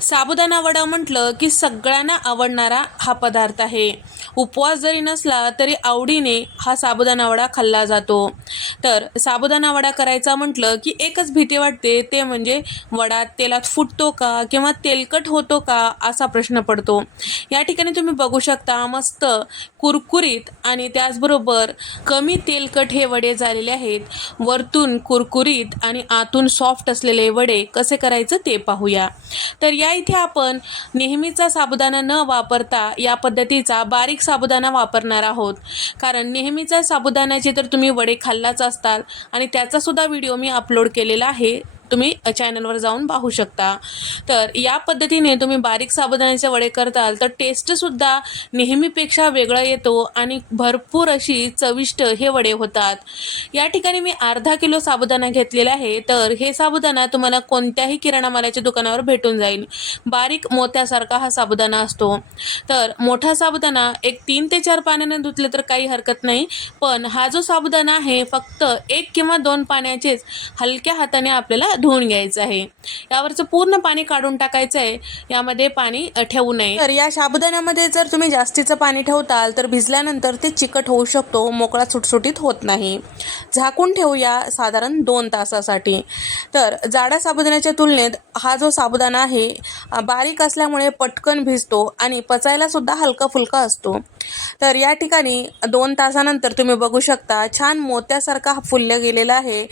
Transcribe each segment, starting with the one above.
साबुदाणा वडा म्हटलं की सगळ्यांना आवडणारा हा पदार्थ आहे. उपवास जरी नसला तरी आवडीने हा साबुदाणा वडा खाल्ला जातो. तर साबुदाणा वडा करायचा म्हटलं की एकच भीती वाटते ते म्हणजे वडा तेलात फुटतो का किंवा तेलकट होतो का असा प्रश्न पडतो. या ठिकाणी तुम्ही बघू शकता मस्त कुरकुरीत आणि त्याचबरोबर कमी तेलकट हे वडे झालेले आहेत. वरतून कुरकुरीत आणि आतून सॉफ्ट असलेले वडे कसे करायचं ते पाहूया. तर या इथे आपण नेहमीचा साबुदाणा न वापरता या पद्धतीचा बारीक साबुदाणा वापरणार आहोत. कारण नेहमीचा साबुदाण्याचे तर तुम्ही वडे खाल्लाच असताल आणि त्याचासुद्धा व्हिडिओ मी अपलोड केलेला आहे. तुम्ही चॅनलवर जाऊन पाहू शकता. तर या पद्धतीने तुम्ही बारीक साबुदाण्याचे वडे करताल तर टेस्टसुद्धा नेहमीपेक्षा वेगळा येतो आणि भरपूर अशी चविष्ट हे वडे होतात. या ठिकाणी मी अर्धा किलो साबुदाणा घेतलेला आहे तर हे साबुदाणा तुम्हाला कोणत्याही किराणा मालाच्या दुकानावर भेटून जाईल. बारीक मोत्यासारखा हा साबुदाणा असतो. तर मोठा साबुदाणा एक तीन ते चार पाण्याने धुतलं तर काही हरकत नाही पण हा जो साबुदाणा आहे फक्त एक किंवा दोन पाण्याचेच हलक्या हाताने आपल्याला धुवून घ्यायचं आहे. यावरचं पूर्ण पाणी काढून टाकायचं आहे. यामध्ये पाणी ठेवू नये. तर या साबुदाण्यामध्ये जर तुम्ही जास्तीचं पाणी ठेवताल तर भिजल्यानंतर ते चिकट होऊ शकतो मोकळा सुटसुटीत होत नाही. झाकून ठेवूया साधारण दोन तासासाठी. तर जाड्या साबुदाण्याच्या तुलनेत हा जो साबुदाणा आहे बारीक असल्यामुळे पटकन भिजतो आणि पचायला सुद्धा हलका फुलका असतो. तर या ठिकाणी दोन तासानंतर तुम्ही बघू शकता छान मोत्यासारखा फुललं फुलल्या गेलेला आहे.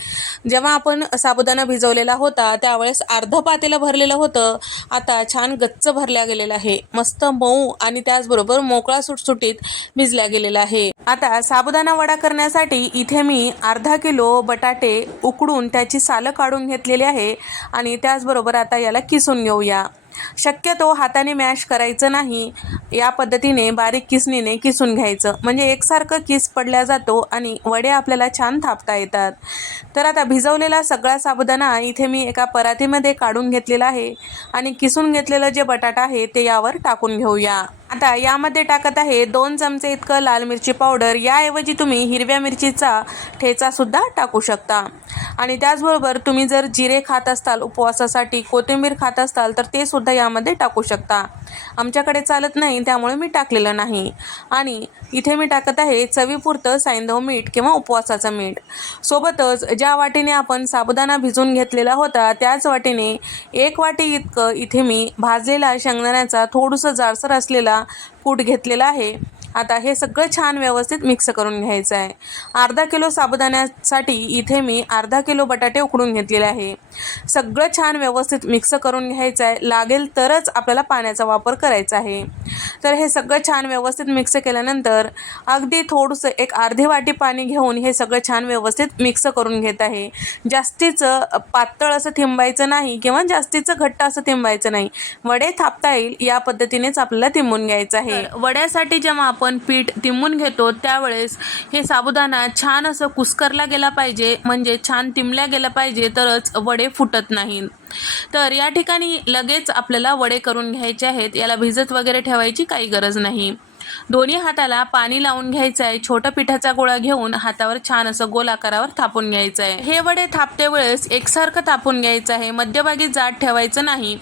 जेव्हा आपण साबुदाणा ठेवलेला होता त्यावेळेस अर्ध पातेलं भरलेलं होतं. आता छान गच्च भरल्या गेलेलं आहे. मस्त मऊ आणि त्याचबरोबर मोकळा सुटसुटीत भिजल्या गेलेला आहे. आता साबुदाणा वडा करण्यासाठी इथे मी अर्धा किलो बटाटे उकडून त्याची सालं काढून घेतलेली आहे आणि त्याचबरोबर आता याला किसून घेऊया. शक्यतो हाताने मॅश करायचं नाही. या पद्धतीने बारीक किसणीने किसून घ्यायचं. म्हणजे एकसारखं किस पडल्या जातो आणि वडे आपल्याला छान थापता येतात. तर आता भिजवलेला सगळा साबुदाणा इथे मी एका परातीमध्ये काढून घेतलेला आहे. आणि किसून घेतलेलं जे बटाटा आहे ते यावर टाकून घेऊया. आता यामध्ये टाकत आहे दोन चमचे इतकं लाल मिरची पावडर. याऐवजी तुम्ही हिरव्या मिरचीचा ठेचासुद्धा टाकू शकता. आणि त्याचबरोबर तुम्ही जर जिरे खात असताल उपवासासाठी कोथिंबीर खात असताल तर ते सुद्धा यामध्ये टाकू शकता. आमच्याकडे चालत नाही त्यामुळे मी टाकलेलं नाही. आणि इथे मी टाकत आहे चवीपुरतं सायंधव मीठ किंवा उपवासाचं मीठ. सोबतच ज्या वाटीने आपण साबुदाणा भिजून घेतलेला होता त्याच वाटीने एक वाटी इतकं इथे मी भाजलेला शेंगदाण्याचा थोडंसं जाडसर असलेला कूट घेतलेला आहे. आता हे सगळं छान व्यवस्थित मिक्स करून घ्यायचं आहे. अर्धा किलो साबुदाण्यासाठी इथे मी अर्धा किलो बटाटे उकडून घेतलेले आहे. सगळं छान व्यवस्थित मिक्स करून घ्यायचं आहे. लागेल तरच आपल्याला पाण्याचा वापर करायचा आहे. तर हे सगळं छान व्यवस्थित मिक्स केल्यानंतर अगदी थोडंसं एक अर्धी वाटी पाणी घेऊन हे सगळं छान व्यवस्थित मिक्स करून घेत आहे. जास्तीचं पातळ असं थिंबायचं नाही किंवा जास्तीचं घट्ट असं थिंबायचं नाही. वडे थापता येईल या पद्धतीनेच आपल्याला थिंबून घ्यायचं आहे. वड्यासाठी जेव्हा आपण पीठ तिंबून घेतो त्यावेळेस हे साबुदाणा छान असं कुस्करला गेला पाहिजे म्हणजे छान तिंबल्या गेला पाहिजे तरच वडे फुटत नाहीत. तर या ठिकाणी लगेच आपल्याला वडे करून घ्यायचे आहेत. याला भिजत वगैरे ठेवायची काही गरज नाही. दोन्ही हाताला पाणी लावून घ्यायचं आहे छोटा पिठाचा गोळा घेऊन हातावर छान असं गोल आकारावर थापून घ्यायचं आहे हे वडे थापते वेळेस एकसारखं थापून घ्यायचं आहे. मध्यभागी जाड ठेवायचं नाही.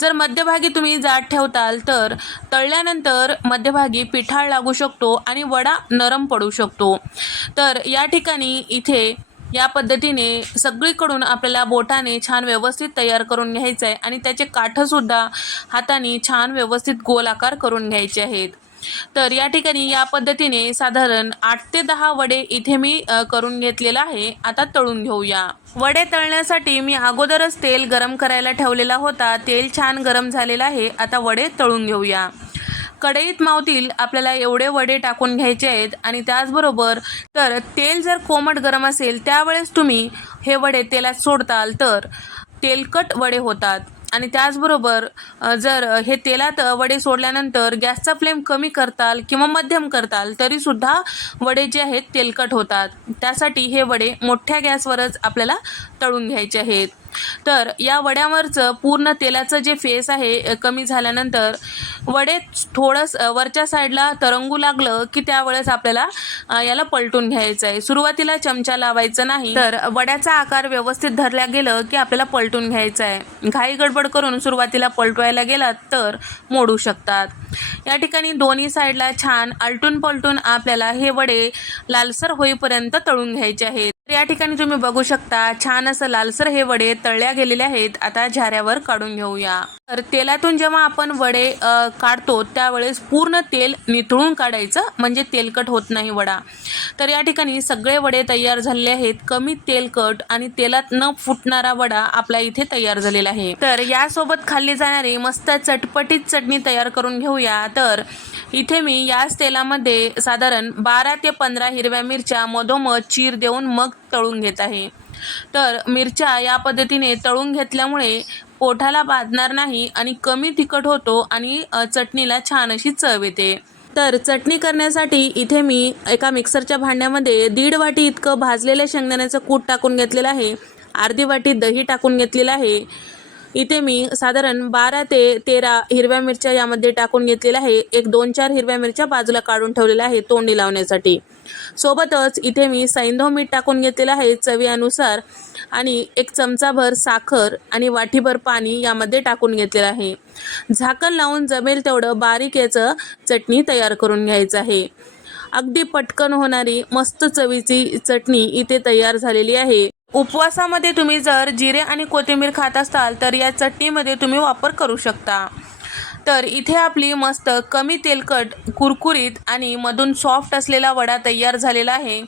जर मध्यभागी तुम्ही जाड ठेवताल तर तळल्यानंतर मध्यभागी पिठाळ लागू शकतो आणि वडा नरम पडू शकतो. तर या ठिकाणी इथे या पद्धतीने सगळीकडून आपल्याला बोटाने छान व्यवस्थित तयार करून घ्यायचं आहे आणि त्याचे काठंसुद्धा हाताने छान व्यवस्थित गोल आकार करून घ्यायचे आहेत. तर या ठिकाणी या पद्धतीने साधारण आठ ते दहा वडे इथे मी करून घेतलेला आहे. आता तळून घेऊया. वडे तळण्यासाठी मी अगोदरच तेल गरम करायला ठेवलेला होता. तेल छान गरम झालेलं आहे. आता वडे तळून घेऊया. कढईत मावतील आपल्याला एवढे वडे टाकून घ्यायचे आहेत आणि त्याचबरोबर तर तेल जर कोमट गरम असेल त्यावेळेस तुम्ही हे वडे तेलात सोडताल तर तेलकट वडे होतात. आणि त्याचबरोबर जर हे तेलात वडे सोडल्यानंतर गॅसचा फ्लेम कमी करताल किंवा मध्यम करताल तरीसुद्धा वडे जे आहेत तेलकट होतात. त्यासाठी हे वडे मोठ्या गॅसवरच आपल्याला तळून घ्यायचे आहेत. तर या वड्यावरचं पूर्ण तेलाचं जे फेस आहे कमी झाल्यानंतर वडे थोडंस वरच्या साईडला तरंगू लागलं की त्यावेळेस आपल्याला याला पलटून घ्यायचं आहे. सुरुवातीला चमचा लावायचा नाही तर वड्याचा आकार व्यवस्थित धरल्या गेलं की आपल्याला पलटून घ्यायचं आहे. घाई गडबड करून सुरुवातीला पलटवायला गेलात तर मोडू शकतात. या ठिकाणी दोन्ही साईडला छान आलटून पलटून आपल्याला हे वडे लालसर होईपर्यंत तळून घ्यायचे आहेत. तर या ठिकाणी तुम्ही बघू शकता छान असं लालसर हे वडे तळल्या गेलेले आहेत. आता झाऱ्यावर काढून घेऊया. तर तेलातून जेव्हा आपण वडे काढतो त्यावेळेस पूर्ण तेल निथळून काढायचं म्हणजे तेलकट होत नाही वडा. तर या ठिकाणी सगळे वडे तयार झालेले आहेत. कमी तेलकट आणि तेलात न फुटणारा वडा आपला इथे तयार झालेला आहे. तर यासोबत खाल्ली जाणारी मस्त चटपटीत चटणी तयार करून घेऊया. तर इथे मी याच तेलामध्ये साधारण बारा ते पंधरा हिरव्या मिरच्या मधोमध चीर देऊन मग तळून घेत आहे. तर मिरच्या या पद्धतीने तळून घेतल्यामुळे पोठाला बाधणार नाही आणि कमी तिखट होतो आणि चटणीला छान अशी चव येते. तर चटणी करण्यासाठी इथे मी एका मिक्सरच्या भांड्यामध्ये दीड वाटी इतकं भाजलेल्या शेंगदाण्याचं कूट टाकून घेतलेलं आहे. अर्धी वाटी दही टाकून घेतलेलं आहे. इथे मी साधारण बारा ते तेरा हिरव्या मिरच्या यामध्ये टाकून घेतलेल्या आहे. एक दोन चार हिरव्या मिरच्या बाजूला काढून ठेवलेल्या आहे तोंडी लावण्यासाठी. सोबतच इथे मी सैंधव मीठ टाकून घेतलेलं आहे चवीनुसार आणि एक चमचाभर साखर आणि वाटीभर पाणी यामध्ये टाकून घेतलेलं आहे. झाकण लावून जमेल तेवढं बारीक याचं चटणी तयार करून घ्यायचं आहे. अगदी पटकन होणारी मस्त चवीची चटणी इथे तयार झालेली आहे. उपवासामध्ये तुम्ही जर जिरे आणि कोथिंबीर खात असाल तर या चटणीमध्ये तुम्ही वापर करू शकता. तर इथे आपली मस्त कमी तेलकट कुरकुरीत आणि मधून सॉफ्ट असलेला वडा तयार झालेला आहे.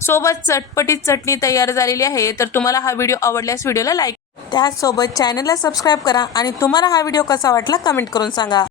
सोबत चटपटीत चटणी तयार झालेली आहे. तर तुम्हाला हा व्हिडिओ आवडल्यास व्हिडिओला लाईक त्याचसोबत चॅनलला सबस्क्राईब करा आणि तुम्हाला हा व्हिडिओ कसा वाटला कमेंट करून सांगा.